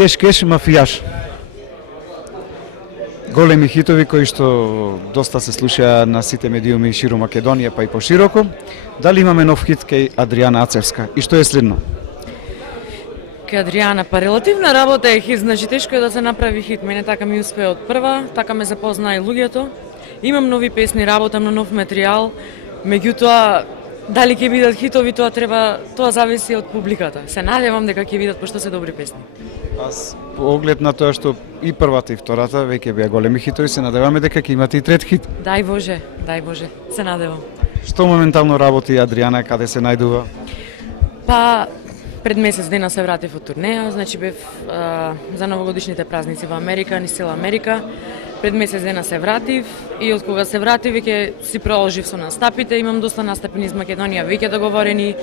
Кеш, кеш, мафијаш. Големи хитови кои што доста се слушаа на сите медиуми широм Македонија, па и пошироко. Дали имаме нов хит кај Адријана Ацевска? И што е следно? Кај Адријана, па релативна работа е хит, значи тешко е да се направи хит. Мене така ми успеа од прва, така ме запознаа и луѓето. Имам нови песни, работам на нов материјал, меѓутоа дали ќе бидат хитови, тоа зависи од публиката. Се надевам дека ќе бидат, пошто се добри песни. Аз по оглед на тоа што и првата и втората веќе беа големи хитови, се надеваме дека ќе имате и трет хит. Дај Боже, се надевам. Што моментално работи Адријана, каде се најдува? Па пред месец дена се вратив од турнеја, значи бев за новогодишните празници во Америка, низ цела Америка. Пред месец дена се вратив и од кога се вратив веќе си продолжив со настапите. Имам доста настапи низ Македонија веќе договорени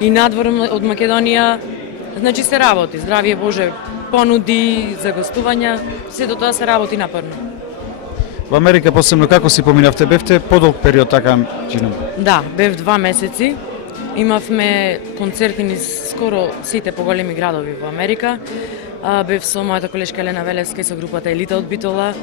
и надвор од Македонија. Значи се работи, здравие Боже, понуди за гостувања, се до тоа се работи напорно. Во Америка посебно како си поминавте? Бевте подолг период така, чинам? Да, бев 2 месеци. Имавме концерти низ скоро сите поголеми градови во Америка. Бев со мојата колешка Елена Велевска и со групата Елита од Битола.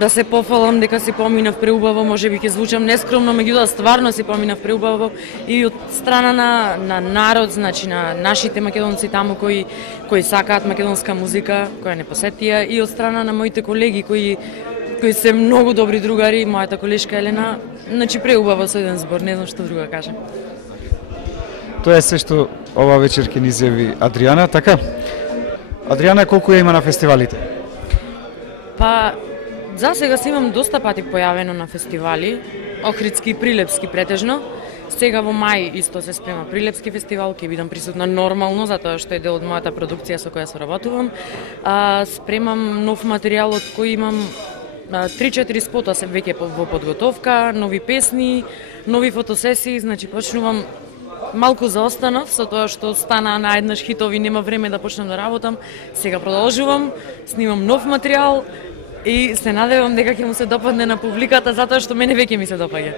Да се пофалам дека си поминав преубаво, можеби ќе звучам нескромно, меѓутоа стварно си поминав преубаво и од страна на народ, значи на нашите македонци таму кои сакаат македонска музика, која не посетија, и од страна на моите колеги кои се многу добри другари, мојата колешка Елена, значи преубаво со еден збор, не знам што друго да кажам. Тоа е се што ова вечер ќе ни изјави Адријана, така? Адријана, колку ја има на фестивалите? Па, за сега се имам доста пати појавено на фестивали, Охридски и Прилепски претежно. Сега во мај исто се спрема Прилепски фестивал, ќе бидам присутна нормално, затоа што е дел од мојата продукција со која соработувам. Спремам нов материјал од кој имам 3-4 спота се веќе во подготовка, нови песни, нови фотосесии, значи почнувам малку заостанав со тоа што стана наеднаш хитови, нема време да почнам да работам. Сега продолжувам, снимам нов материјал и се надевам дека ќе му се допадне на публиката, затоа што мене веќе ми се допаѓа.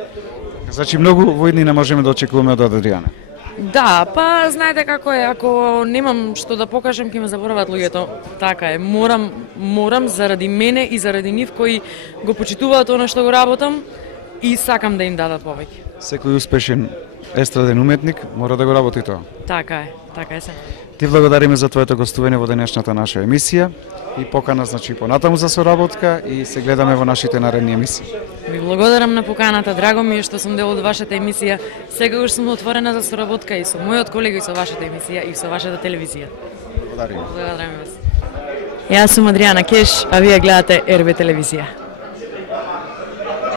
Значи многу во иднина можеме да очекуваме од Адријана. Да, па знаете како е, ако немам што да покажам, ќе ме заборават луѓето. Така е, морам заради мене и заради нив кои го почитуваат она што го работам и сакам да им дадат повеќе. Секој успешен естраден уметник мора да го работи тоа. Така е се. Ти благодариме за твоето гостување во денешната наша емисија и покана значи понатаму за соработка и се гледаме во нашите наредни емисии. Ви благодарам на поканата, драго ми е што сум дел од вашата емисија. Секогаш сум отворена за соработка и со мојот колега и со вашата емисија и со вашата телевизија. Благодариме. Благодарам вас. Јас сум Адријана Кеш, а вие гледате РБ телевизија.